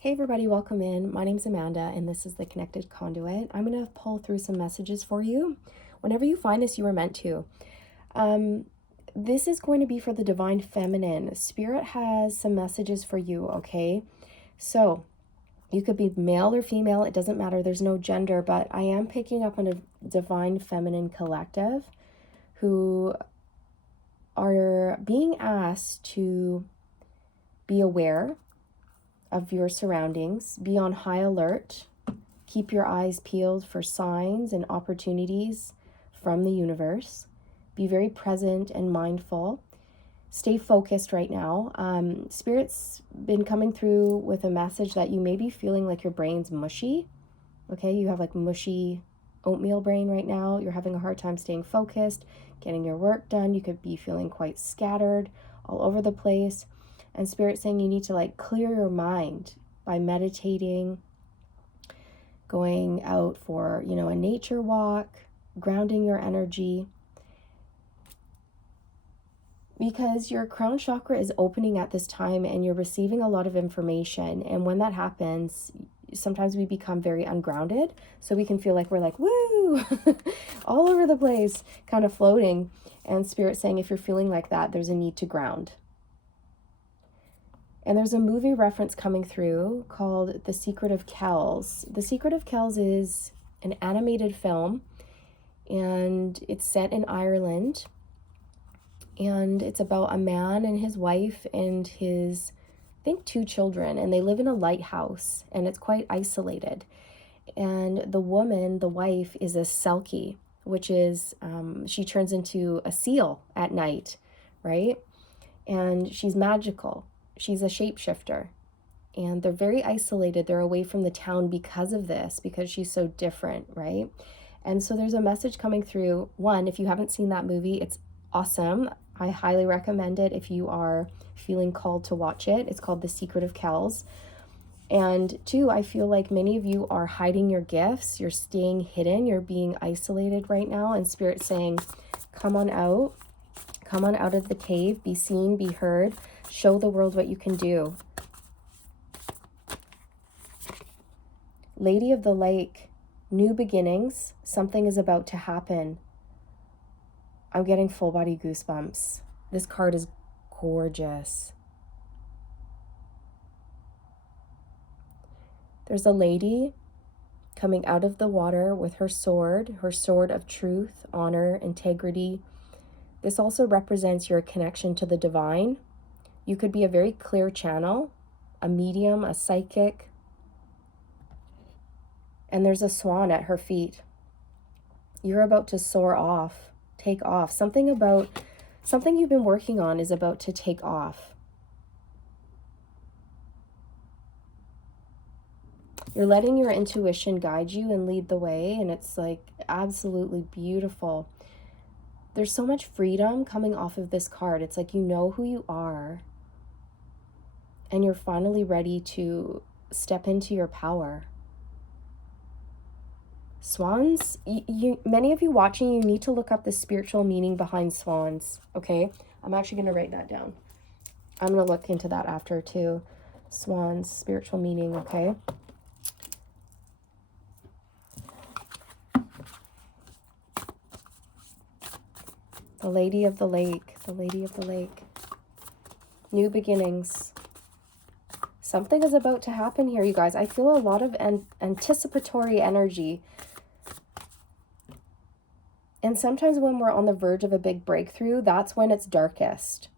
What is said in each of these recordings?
Hey everybody, welcome in. My name's Amanda and this is the Connected Conduit. I'm going to pull through some messages for you. Whenever you find this, you are meant to. This is going to be for the Divine Feminine. Spirit has some messages for you, okay? So, you could be male or female, it doesn't matter, there's no gender, but I am picking up on a Divine Feminine collective who are being asked to be aware of your surroundings, be on high alert, keep your eyes peeled for signs and opportunities from the universe, be very present and mindful, stay focused right now. Spirit's been coming through with a message that you may be feeling like your brain's mushy, okay? You have like mushy oatmeal brain right now. You're having a hard time staying focused, getting your work done. You could be feeling quite scattered all over the place. And Spirit's saying you need to like clear your mind by meditating, going out for, a nature walk, grounding your energy. Because your crown chakra is opening at this time and you're receiving a lot of information. And when that happens, sometimes we become very ungrounded. So we can feel like we're like, woo, all over the place, kind of floating. And Spirit's saying if you're feeling like that, there's a need to ground. And there's a movie reference coming through called The Secret of Kells. The Secret of Kells is an animated film, and it's set in Ireland. And it's about a man and his wife and his, I think, 2 children. And they live in a lighthouse, and it's quite isolated. And the woman, the wife, is a Selkie, which is, she turns into a seal at night, right? And she's magical. She's a shapeshifter, and they're very isolated. They're away from the town because of this, because she's so different, right? And so there's a message coming through. One, if you haven't seen that movie, it's awesome. I highly recommend it if you are feeling called to watch it. It's called The Secret of Kells. And 2, I feel like many of you are hiding your gifts. You're staying hidden. You're being isolated right now. And Spirit's saying, come on out. Come on out of the cave. Be seen, be heard. Show the world what you can do. Lady of the Lake, new beginnings. Something is about to happen. I'm getting full body goosebumps. This card is gorgeous. There's a lady coming out of the water with her sword of truth, honor, integrity. This also represents your connection to the divine. You could be a very clear channel, a medium, a psychic. And there's a swan at her feet. You're about to soar off, take off. Something you've been working on is about to take off. You're letting your intuition guide you and lead the way, and it's like absolutely beautiful. There's so much freedom coming off of this card. It's like you know who you are, and you're finally ready to step into your power. Swans, many of you watching, you need to look up the spiritual meaning behind swans, okay? I'm actually going to write that down. I'm going to look into that after too. Swans, spiritual meaning, okay? The Lady of the Lake, the Lady of the Lake. New beginnings. Something is about to happen here, you guys. I feel a lot of anticipatory energy. And sometimes when we're on the verge of a big breakthrough, that's when it's darkest.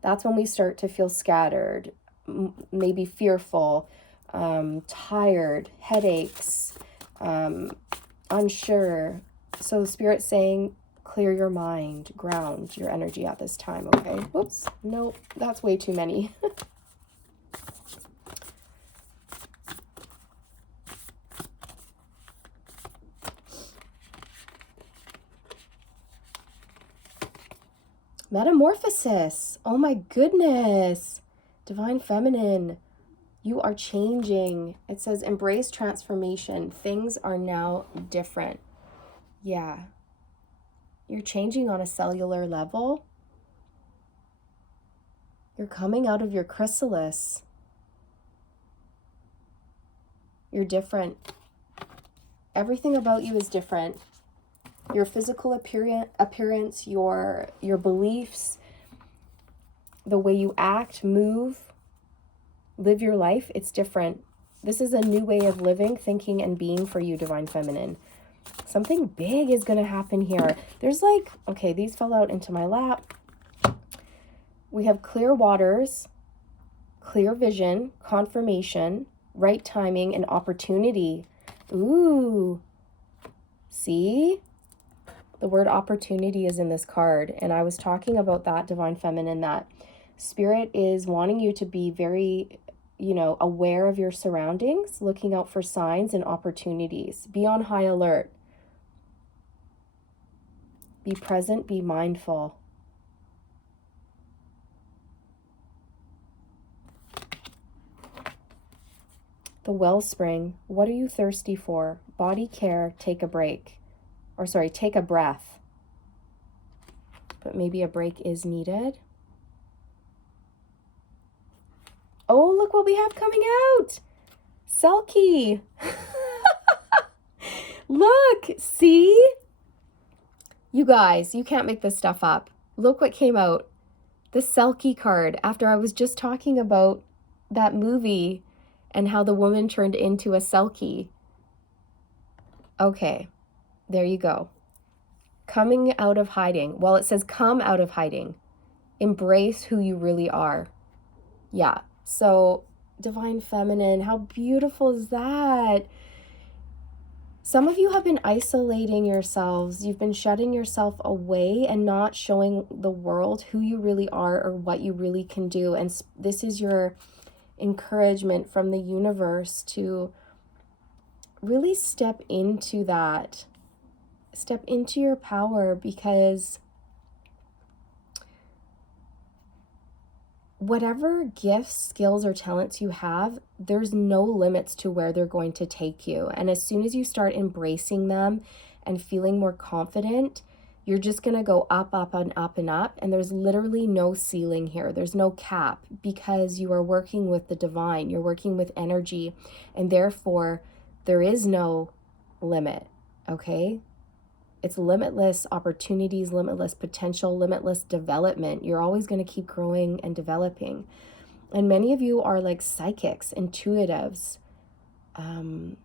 That's when we start to feel scattered, maybe fearful, tired, headaches, unsure. So the Spirit's saying, clear your mind, ground your energy at this time, okay? Whoops, nope, that's way too many. Metamorphosis. Oh my goodness. Divine Feminine. You are changing. It says embrace transformation. Things are now different. Yeah. You're changing on a cellular level. You're coming out of your chrysalis. You're different. Everything about you is different. Your physical appearance, your beliefs, the way you act, move, live your life, it's different. This is a new way of living, thinking, and being for you, Divine Feminine. Something big is going to happen here. There's like, okay, these fell out into my lap. We have clear waters, clear vision, confirmation, right timing, and opportunity. Ooh. See? The word opportunity is in this card. And I was talking about that, Divine Feminine, that Spirit is wanting you to be very, aware of your surroundings, looking out for signs and opportunities. Be on high alert. Be present, be mindful. The wellspring, what are you thirsty for? Body care, take a break. Or sorry, take a breath. But maybe a break is needed. Oh, look what we have coming out. Selkie. Look, see? You guys, you can't make this stuff up. Look what came out. The Selkie card, after I was just talking about that movie and how the woman turned into a Selkie. Okay, there you go. Coming out of hiding. Well, it says come out of hiding. Embrace who you really are. Yeah, so Divine Feminine, how beautiful is that? Some of you have been isolating yourselves. You've been shutting yourself away and not showing the world who you really are or what you really can do. And this is your encouragement from the universe to really step into that. Step into your power, because whatever gifts, skills, or talents you have, there's no limits to where they're going to take you. And as soon as you start embracing them and feeling more confident, you're just going to go up, up, and up, and up. And there's literally no ceiling here. There's no cap, because you are working with the divine. You're working with energy. And therefore, there is no limit, okay? It's limitless opportunities, limitless potential, limitless development. You're always going to keep growing and developing. And many of you are like psychics, intuitives, a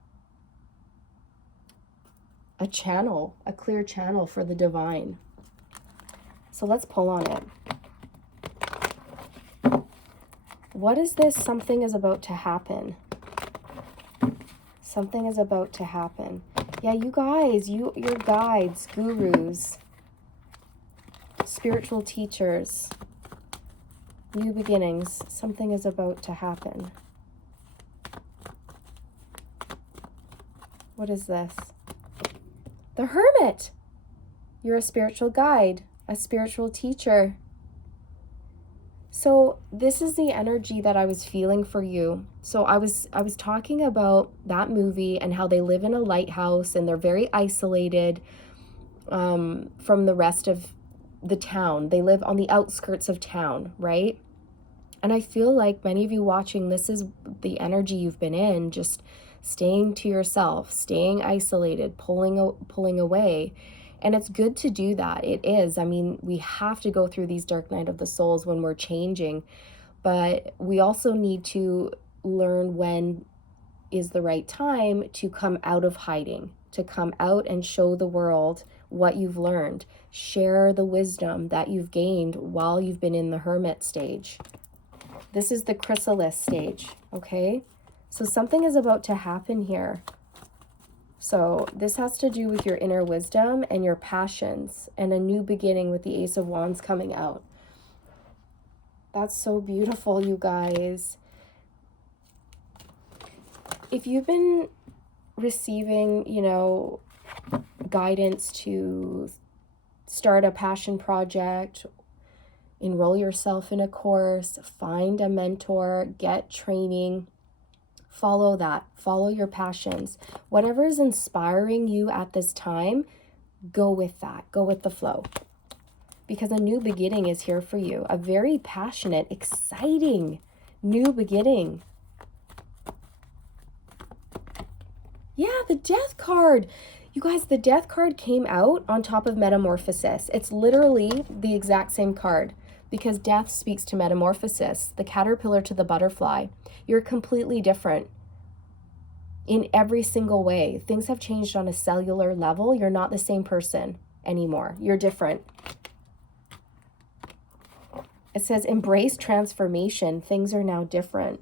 channel, a clear channel for the divine. So let's pull on it. What is this? Something is about to happen. Something is about to happen. Yeah, you guys, your guides, gurus, spiritual teachers, new beginnings. Something is about to happen. What is this? The Hermit. You're a spiritual guide, a spiritual teacher. So this is the energy that I was feeling for you. So I was talking about that movie and how they live in a lighthouse and they're very isolated from the rest of the town. They live on the outskirts of town, right? And I feel like many of you watching, this is the energy you've been in, just staying to yourself, staying isolated, pulling away. And it's good to do that. It is. I mean, we have to go through these dark night of the souls when we're changing, but we also need to learn when is the right time to come out of hiding, to come out and show the world what you've learned. Share the wisdom that you've gained while you've been in the hermit stage. This is the chrysalis stage, okay? So something is about to happen here. So this has to do with your inner wisdom and your passions and a new beginning with the Ace of Wands coming out. That's so beautiful, you guys. If you've been receiving, guidance to start a passion project, enroll yourself in a course, find a mentor, get training, follow that. Follow your passions. Whatever is inspiring you at this time, go with that. Go with the flow. Because a new beginning is here for you. A very passionate, exciting new beginning. Yeah, the death card. You guys, the death card came out on top of Metamorphosis. It's literally the exact same card because death speaks to metamorphosis, the caterpillar to the butterfly. You're completely different in every single way. Things have changed on a cellular level. You're not the same person anymore. You're different. It says embrace transformation. Things are now different.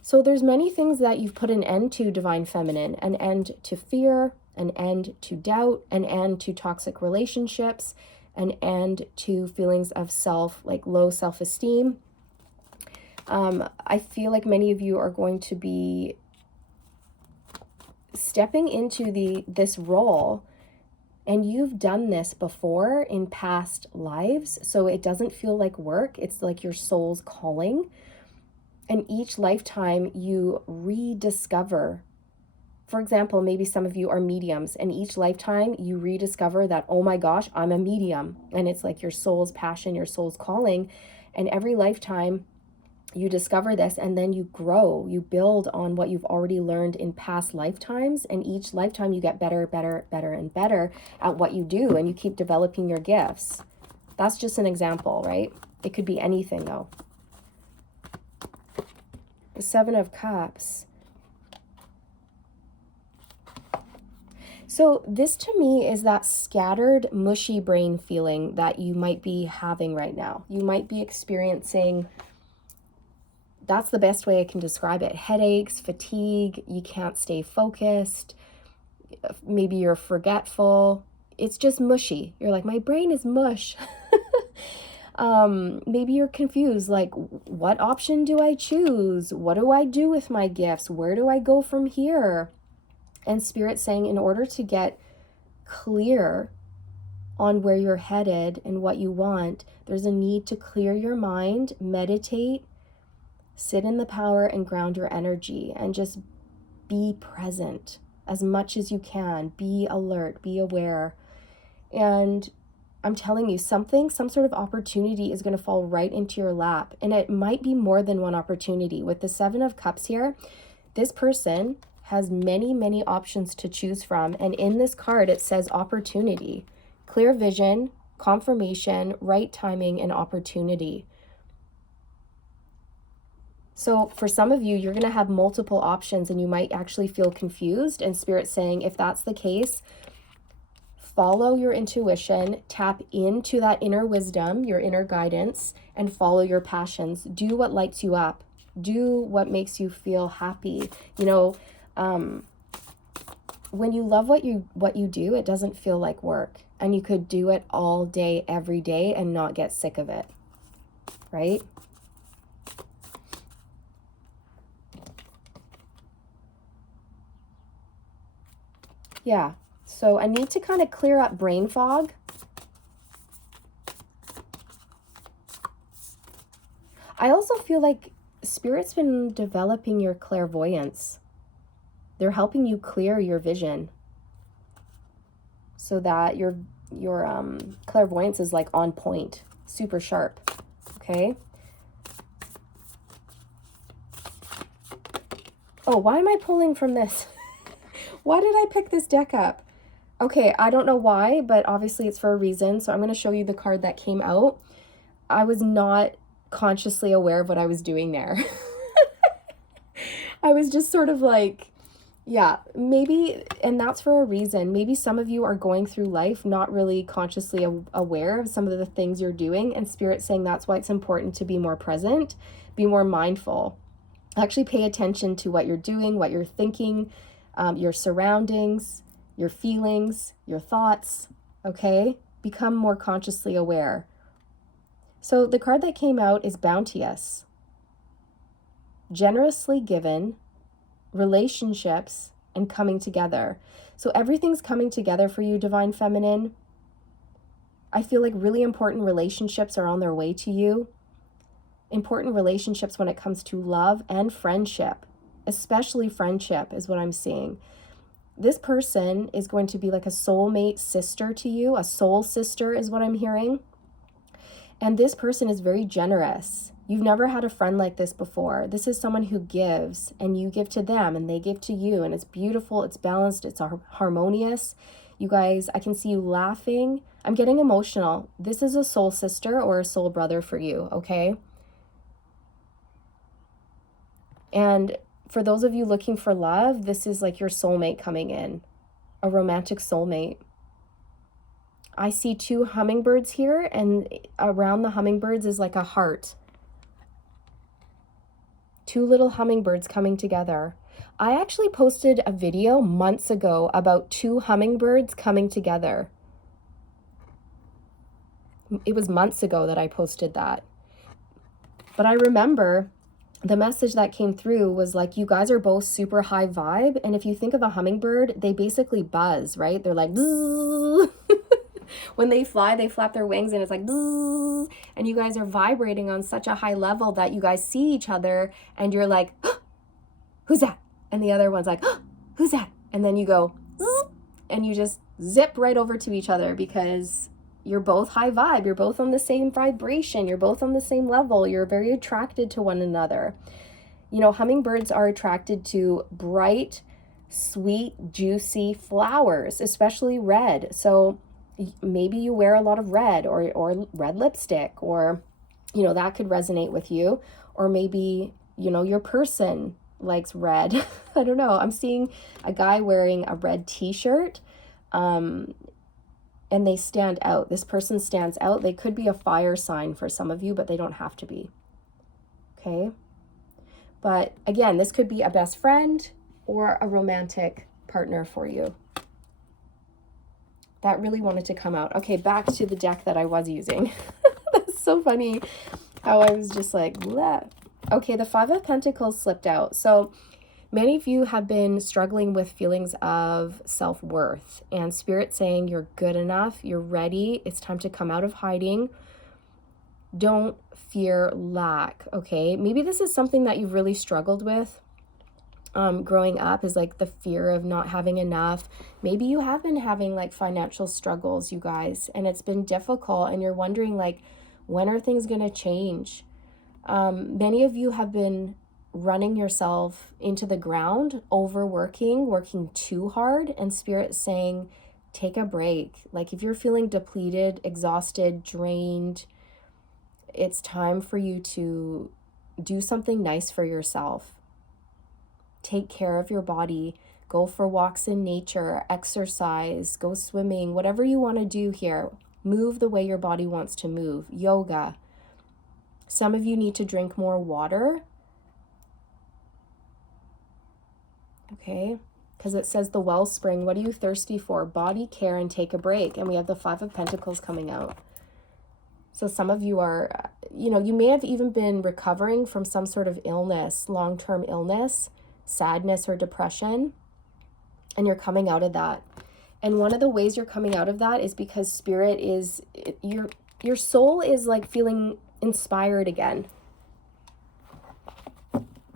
So there's many things that you've put an end to, Divine Feminine, an end to fear, an end to doubt, an end to toxic relationships, an end to feelings of low self-esteem. I feel like many of you are going to be stepping into this role, and you've done this before in past lives, so it doesn't feel like work. It's like your soul's calling. And each lifetime you rediscover. For example, maybe some of you are mediums, and each lifetime you rediscover that, oh my gosh, I'm a medium. And it's like your soul's passion, your soul's calling. And every lifetime you discover this, and then you grow, you build on what you've already learned in past lifetimes. And each lifetime you get better, better, better, and better at what you do, and you keep developing your gifts. That's just an example, right? It could be anything though. The Seven of Cups. So this to me is that scattered, mushy brain feeling that you might be having right now. You might be experiencing, that's the best way I can describe it, headaches, fatigue, you can't stay focused, maybe you're forgetful. It's just mushy. You're like, my brain is mush. Maybe you're confused, like, what option do I choose? What do I do with my gifts? Where do I go from here? And Spirit's saying, in order to get clear on where you're headed and what you want, there's a need to clear your mind, meditate, sit in the power, and ground your energy, and just be present as much as you can. Be alert, be aware. And I'm telling you, some sort of opportunity is going to fall right into your lap. And it might be more than one opportunity. With the Seven of Cups here, this person has many, many options to choose from. And in this card, it says opportunity, clear vision, confirmation, right timing, and opportunity. So for some of you, you're going to have multiple options and you might actually feel confused. And Spirit's saying, if that's the case, follow your intuition, tap into that inner wisdom, your inner guidance, and follow your passions. Do what lights you up. Do what makes you feel happy. You know, when you love what you do, it doesn't feel like work. And you could do it all day, every day, and not get sick of it, right? Yeah. So I need to kind of clear up brain fog. I also feel like Spirit's been developing your clairvoyance. They're helping you clear your vision so that your clairvoyance is like on point, super sharp. Okay. Oh, why am I pulling from this? Why did I pick this deck up? Okay, I don't know why, but obviously it's for a reason. So I'm going to show you the card that came out. I was not consciously aware of what I was doing there. I was just sort of like, yeah, maybe, and that's for a reason. Maybe some of you are going through life not really consciously aware of some of the things you're doing, and Spirit's saying that's why it's important to be more present, be more mindful. Actually pay attention to what you're doing, what you're thinking, your surroundings, your feelings, your thoughts, okay? Become more consciously aware. So the card that came out is Bounteous. Generously given, relationships, and coming together. So everything's coming together for you, Divine Feminine. I feel like really important relationships are on their way to you. Important relationships when it comes to love and friendship, especially friendship is what I'm seeing. This person is going to be like a soulmate sister to you. A soul sister is what I'm hearing. And this person is very generous. You've never had a friend like this before. This is someone who gives, and you give to them and they give to you, and it's beautiful, it's balanced, it's harmonious. You guys, I can see you laughing. I'm getting emotional. This is a soul sister or a soul brother for you, okay? And for those of you looking for love, this is like your soulmate coming in, a romantic soulmate. I see 2 hummingbirds here, and around the hummingbirds is like a heart. 2 little hummingbirds coming together. I actually posted a video months ago about 2 hummingbirds coming together. It was months ago that I posted that. But I remember the message that came through was like, you guys are both super high vibe. And if you think of a hummingbird, they basically buzz, right? They're like, when they fly, they flap their wings and it's like, and you guys are vibrating on such a high level that you guys see each other and you're like, who's that? And the other one's like, who's that? And then you go, and you just zip right over to each other because you're both high vibe. You're both on the same vibration. You're both on the same level. You're very attracted to one another. You know, hummingbirds are attracted to bright, sweet, juicy flowers, especially red. So maybe you wear a lot of red or red lipstick, or, you know, that could resonate with you. Or maybe, you know, your person likes red. I don't know. I'm seeing a guy wearing a red t-shirt, and they stand out. This person stands out. They could be a fire sign for some of you, but they don't have to be. Okay? But again, this could be a best friend or a romantic partner for you. That really wanted to come out. Okay, back to the deck that I was using. That's so funny how I was just like, bleh. Okay, the 5 of Pentacles slipped out. So many of you have been struggling with feelings of self-worth and Spirit saying you're good enough, you're ready, it's time to come out of hiding. Don't fear lack, okay? Maybe this is something that you've really struggled with growing up, is like the fear of not having enough. Maybe you have been having like financial struggles, you guys, and it's been difficult and you're wondering like, when are things going to change? Many of you have been running yourself into the ground, overworking, working too hard, and Spirit saying, take a break. Like if you're feeling depleted, exhausted, drained, it's time for you to do something nice for yourself. Take care of your body. Go for walks in nature, exercise, go swimming, whatever you want to do here. Move the way your body wants to move. Yoga. Some of you need to drink more water. Okay, because it says the wellspring. What are you thirsty for? Body care and take a break. And we have the 5 of Pentacles coming out. So some of you are, you know, you may have even been recovering from some sort of illness, long-term illness, sadness or depression, and you're coming out of that. And one of the ways you're coming out of that is because Spirit is, your soul is like feeling inspired again.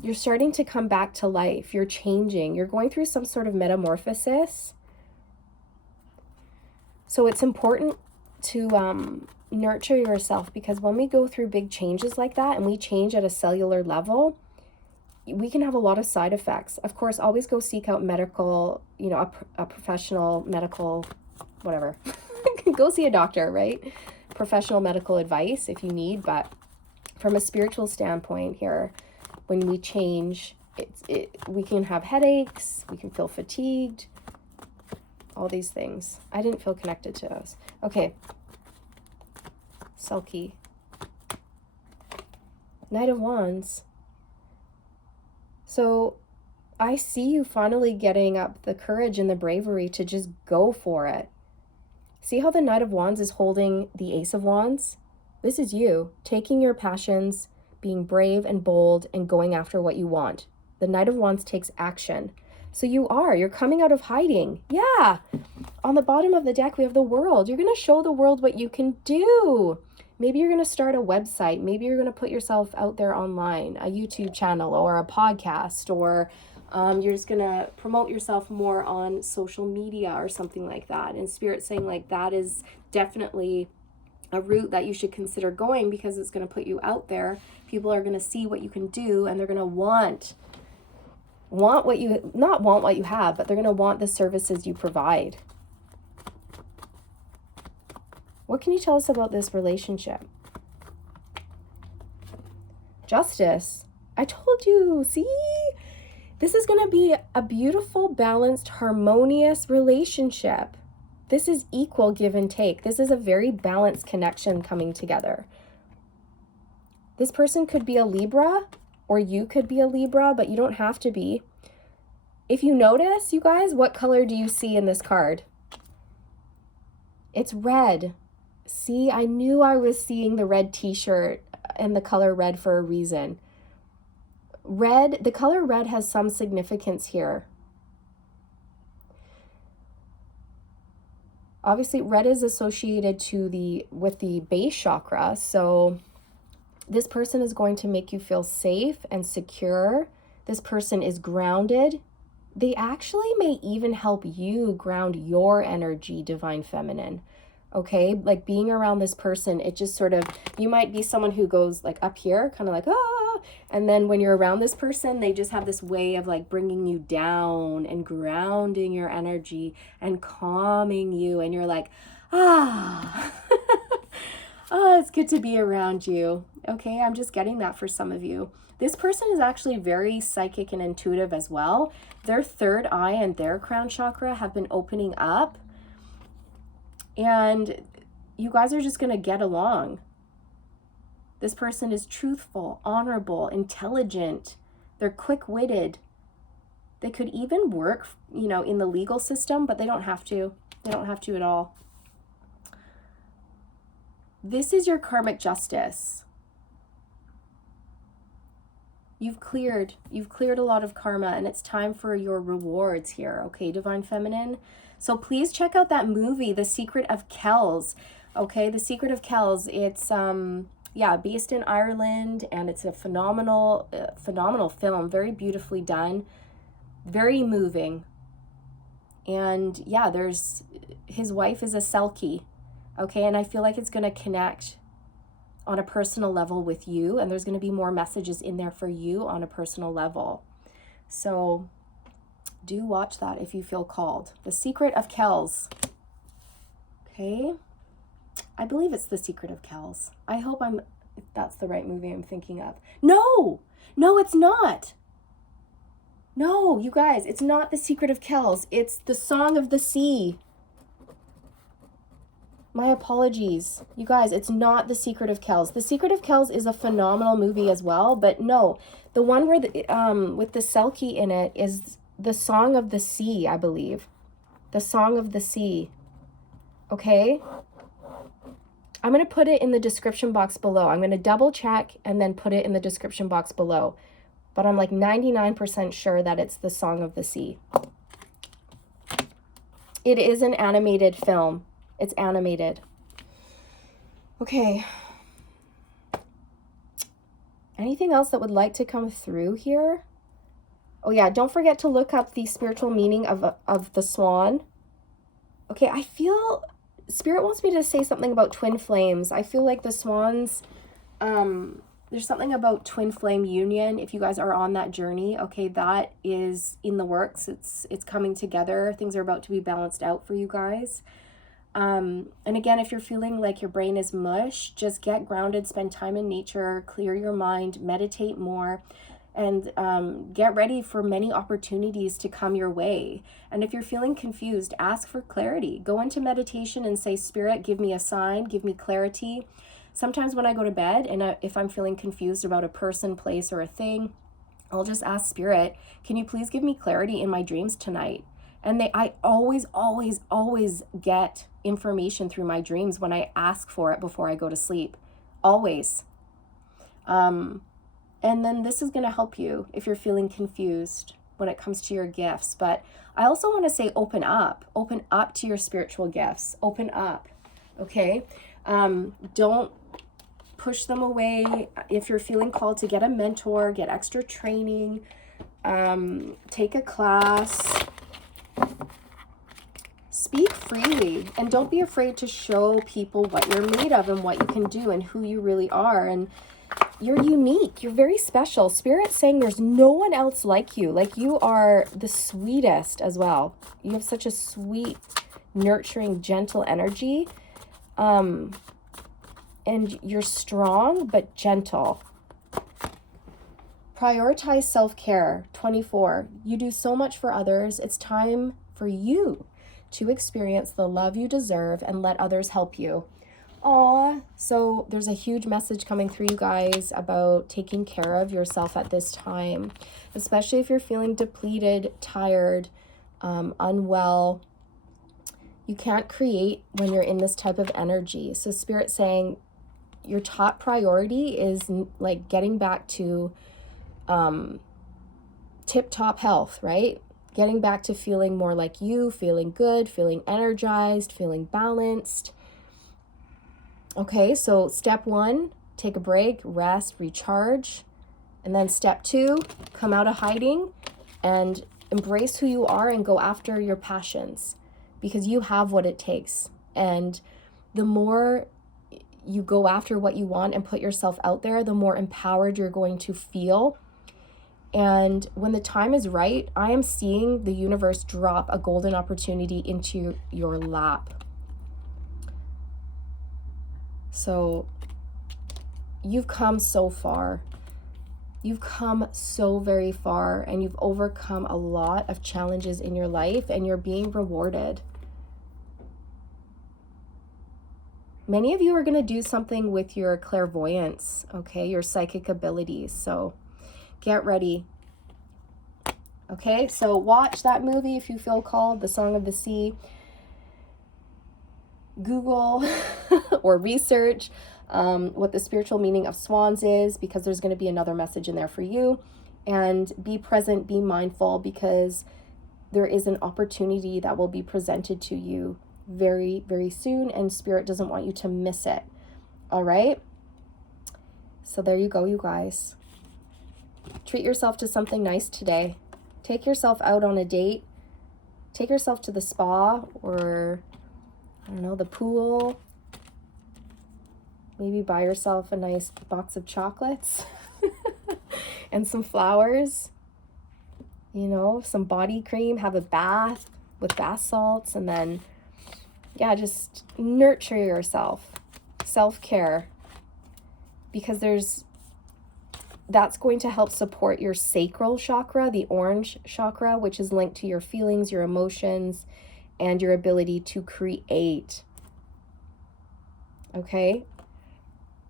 You're starting to come back to life. You're changing. You're going through some sort of metamorphosis. So it's important to nurture yourself, because when we go through big changes like that and we change at a cellular level, we can have a lot of side effects. Of course, always go seek out medical, you know, a professional medical, whatever. Go see a doctor, right? Professional medical advice if you need. But from a spiritual standpoint here, when we change, we can have headaches, we can feel fatigued, all these things. I didn't feel connected to those. Okay. Selkie. Knight of Wands. So I see you finally getting up the courage and the bravery to just go for it. See how the Knight of Wands is holding the Ace of Wands? This is you taking your passions, being brave and bold, and going after what you want. The Knight of Wands takes action. So you're coming out of hiding. Yeah. On the bottom of the deck, we have the World. You're going to show the world what you can do. Maybe you're going to start a website. Maybe you're going to put yourself out there online, a YouTube channel or a podcast, or you're just going to promote yourself more on social media or something like that. And Spirit saying like that is definitely a route that you should consider going, because it's going to put you out there. People are going to see what you can do, and they're going to want what you, not want what you have, but they're going to want the services you provide. What can you tell us about this relationship? Justice. I told you, see? This is going to be a beautiful, balanced, harmonious relationship. This is equal give and take. This is a very balanced connection coming together. This person could be a Libra, or you could be a Libra, but you don't have to be. If you notice, you guys, what color do you see in this card? It's red. See, I knew I was seeing the red t-shirt and the color red for a reason. Red, the color red has some significance here. Obviously, red is associated with the base chakra, so this person is going to make you feel safe and secure. This person is grounded. They actually may even help you ground your energy, Divine Feminine. Okay, like being around this person, it just sort of, you might be someone who goes like up here, kind of like, ah, and then when you're around this person, they just have this way of like bringing you down and grounding your energy and calming you, and you're like, ah, oh, it's good to be around you. Okay, I'm just getting that for some of you. This person is actually very psychic and intuitive as well. Their third eye and their crown chakra have been opening up. And you guys are just going to get along. This person is truthful, honorable, intelligent. They're quick-witted. They could even work, you know, in the legal system, but they don't have to. They don't have to at all. This is your karmic justice. You've cleared a lot of karma, and it's time for your rewards here, okay, Divine Feminine? So please check out that movie, The Secret of Kells. Okay, The Secret of Kells. It's based in Ireland, and it's a phenomenal film, very beautifully done, very moving. And yeah, his wife is a Selkie. Okay, and I feel like it's going to connect on a personal level with you, and there's going to be more messages in there for you on a personal level. So do watch that if you feel called. The Secret of Kells. Okay. I believe it's The Secret of Kells. I hope that's the right movie I'm thinking of. No, it's not. No, you guys, it's not The Secret of Kells. It's The Song of the Sea. My apologies. You guys, it's not The Secret of Kells. The Secret of Kells is a phenomenal movie as well, but no, the one where with the Selkie in it is The Song of the Sea, I believe. The Song of the Sea. Okay? I'm going to put it in the description box below. I'm going to double check and then put it in the description box below. But I'm like 99% sure that it's The Song of the Sea. It is an animated film. It's animated. Okay. Anything else that would like to come through here? Oh yeah, don't forget to look up the spiritual meaning of the swan. Okay, I feel Spirit wants me to say something about twin flames. I feel like the swans, there's something about twin flame union. If you guys are on that journey, okay, that is in the works. It's coming together. Things are about to be balanced out for you guys. And again, if you're feeling like your brain is mush, just get grounded, spend time in nature, clear your mind, meditate more, and get ready for many opportunities to come your way. And if you're feeling confused, ask for clarity. Go into meditation and say, Spirit, give me a sign, give me clarity. Sometimes when I go to bed and if I'm feeling confused about a person, place, or a thing, I'll just ask Spirit, can you please give me clarity in my dreams tonight? And I always get information through my dreams when I ask for it before I go to sleep. Always. And then this is going to help you if you're feeling confused when it comes to your gifts. But I also want to say open up to your spiritual gifts. Open up. Okay. Don't push them away. If you're feeling called to get a mentor, get extra training, take a class, speak freely and don't be afraid to show people what you're made of and what you can do and who you really are. And you're unique. You're very special. Spirit's saying there's no one else like you. Like, you are the sweetest as well. You have such a sweet, nurturing, gentle energy. And you're strong but gentle. Prioritize self-care. 24. You do so much for others. It's time for you to experience the love you deserve and let others help you. Aw, so there's a huge message coming through, you guys, about taking care of yourself at this time, especially if you're feeling depleted, tired, unwell. You can't create when you're in this type of energy. So Spirit's saying your top priority is like getting back to tip-top health, right? Getting back to feeling more like you, feeling good, feeling energized, feeling balanced. Okay, so step 1, take a break, rest, recharge. And then step 2, come out of hiding and embrace who you are and go after your passions, because you have what it takes. And the more you go after what you want and put yourself out there, the more empowered you're going to feel. And when the time is right, I am seeing the universe drop a golden opportunity into your lap. So you've come so far. You've come so very far, and you've overcome a lot of challenges in your life, and you're being rewarded. Many of you are going to do something with your clairvoyance, okay, your psychic abilities. So get ready. Okay, so watch that movie if you feel called, The Song of the Sea. Google or research what the spiritual meaning of swans is, because there's going to be another message in there for you. And be present, be mindful, because there is an opportunity that will be presented to you very, very soon, and Spirit doesn't want you to miss it. All right? So there you go, you guys. Treat yourself to something nice today. Take yourself out on a date. Take yourself to the spa, or I don't know, the pool. Maybe buy yourself a nice box of chocolates and some flowers. You know, some body cream, have a bath with bath salts, and then, yeah, just nurture yourself. Self-care. Because that's going to help support your sacral chakra, the orange chakra, which is linked to your feelings, your emotions, and your ability to create. Okay?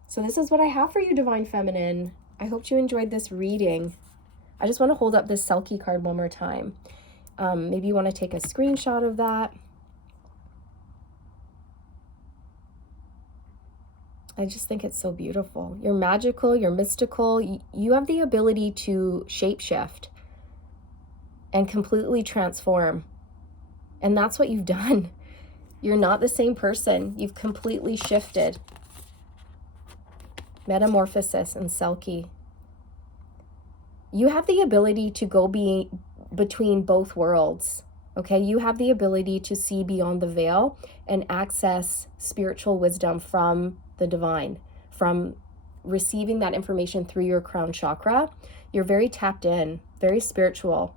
So this is what I have for you, Divine Feminine. I hope you enjoyed this reading. I just want to hold up this Selkie card one more time. Maybe you want to take a screenshot of that. I just think it's so beautiful. You're magical, you're mystical. You have the ability to shapeshift and completely transform. And that's what you've done. You're not the same person. You've completely shifted. Metamorphosis and Selkie. You have the ability to go between both worlds. Okay, you have the ability to see beyond the veil and access spiritual wisdom from the divine, from receiving that information through your crown chakra. You're very tapped in, very spiritual.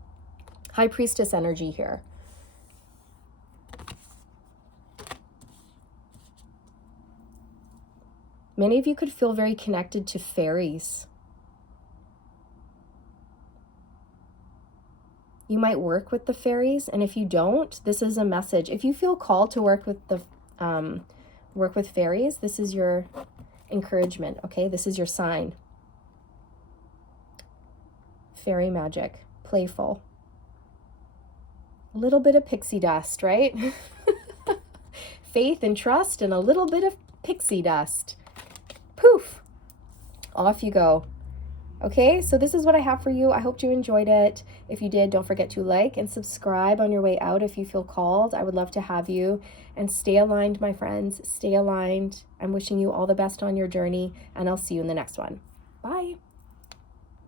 High priestess energy here. Many of you could feel very connected to fairies. You might work with the fairies, and if you don't, this is a message. If you feel called to work with fairies, this is your encouragement, okay? This is your sign. Fairy magic, playful. A little bit of pixie dust, right? Faith and trust and a little bit of pixie dust. Poof, off you go. Okay, so this is what I have for you. I hope you enjoyed it. If you did, don't forget to like and subscribe on your way out if you feel called. I would love to have you. And stay aligned, my friends. Stay aligned. I'm wishing you all the best on your journey, and I'll see you in the next one. Bye.